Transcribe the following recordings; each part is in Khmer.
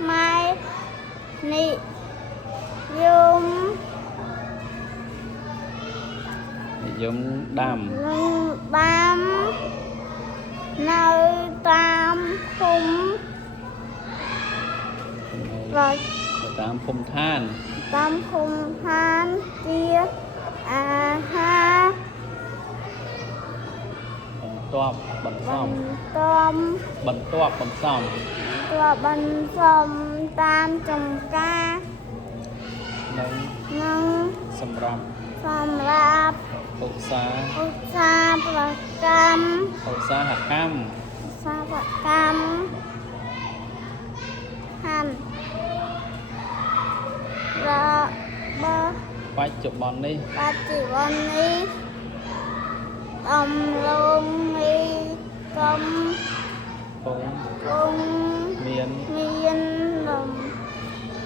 mai nị dùng đam bám nơi tam khung rồi tam khung than tam khung than chia ha toạp bẩn xong tôm bẩn toạp bẩn xong và bần phòng tam trồng ca nâng sầm rạp phòng rạp hậu xá và cam hậu xá hạt cam xa và cam hành rồi bơ quay chụp bọn đi ba chỉ con đi tầm luôn đi công cung miền đồng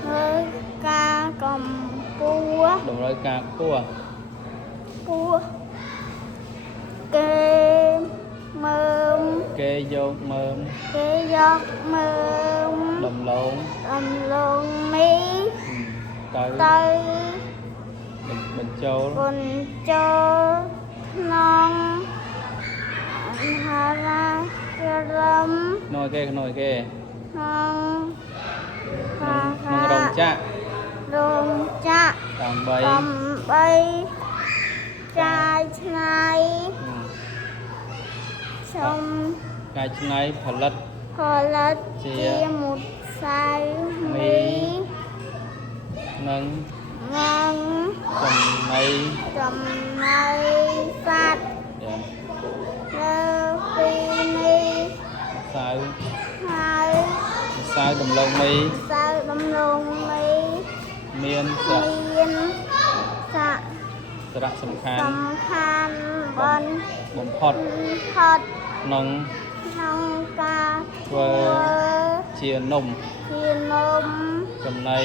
hơi ca cầm cua đồng rồi cà cua kê mơm kê vô mơm kê giọt mơm đầm lộn mi tới bình châu quần châu non hà ra râm nồi kê non hà nông rồng chạ tạm bấy trai này xong cái này họ lật chia một sai mì nâng nâng chầm này sát lơ phi ni sai đầm lông mi miên sạ សារៈសំខាន់បំផុតក្នុងការធ្វើជានំចំណី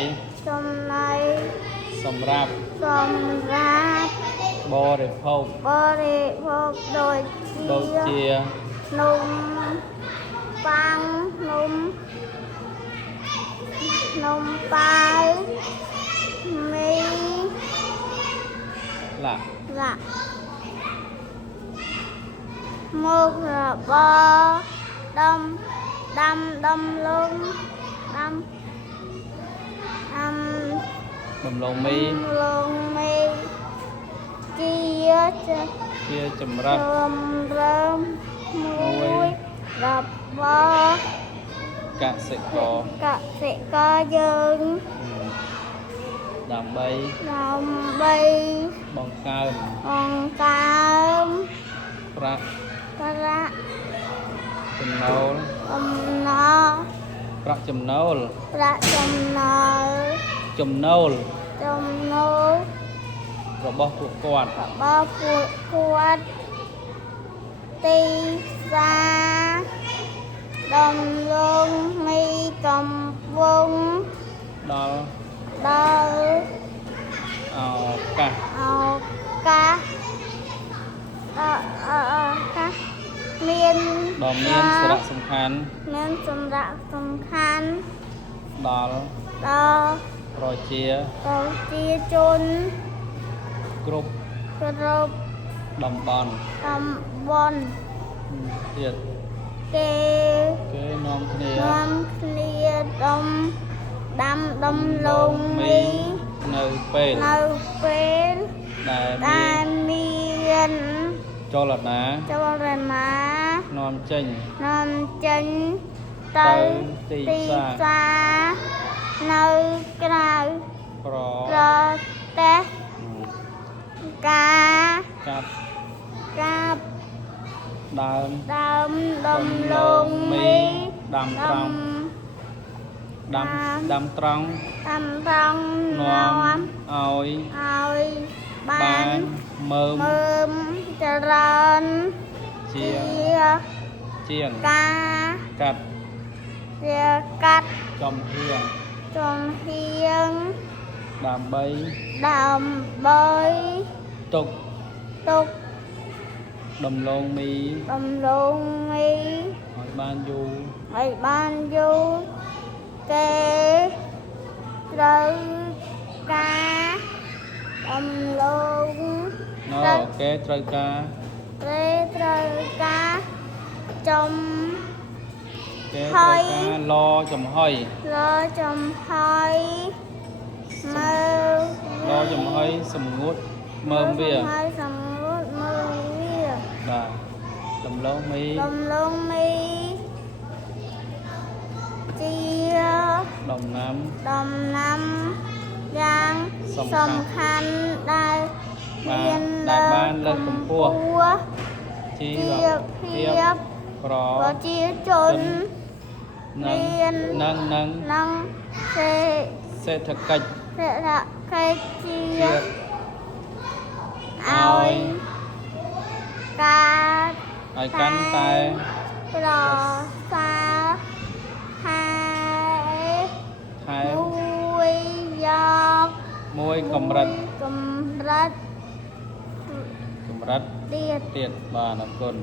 សម្រាប់បរិភោគដូចជានំប៉ាំងនំប៉ាវមី lạ một là bò đâm luôn đầm lông mi chia chầm rập muối đập bò cạ sẽ có dương đầm bay bông cơm ra chùm nâu rồi bó quạt tì xa đồng luôn mi cầm vung đó cá miên ដ៏មានសារៈសំខាន់ដល់ប្រជាជនគ្រប់តំបន់ទៀតគេនាំគ្នាដំឡូងមីនៅពេលដែលមានចលនានាំចេញទៅទីផ្សារនៅក្រៅប្រទេសការកាប់ ដើមដំឡូងមី ដាំត្រង់នាំឲ្យបានមើមច្រើនជាងកាត់ចំហៀងដើម្បីទុកដំឡូងមីឲ្យបានយូរ គេត្រូវការដំឡូង ណូគេត្រូវការ គេត្រូវការចំ គេត្រូវការឡចំហុយ លចំហើយមើល ឡចំហុយសម្ងួតមើមវា ហើយសម្ងួតមើលវា បាទដំឡូងមី ដំឡូងមីជា ដំណាំ ដំណាំយ៉ាងសំខាន់ដែល បាទដែលបានលើកកម្ពស់ជី ជី វ វ ភា ភាព ពប្រ ប្រជាជន និង សេដ្ឋកិច្ច សេដ្ឋកិច្ចជា ជាតិ ឲ្យការ ឲ្យកាន់តែ ប្រសើរហើយ ថែម មួយយក មួយកម្រិត កម្រិត កម្រិត ទៀត ទៀតបាទអរគុណ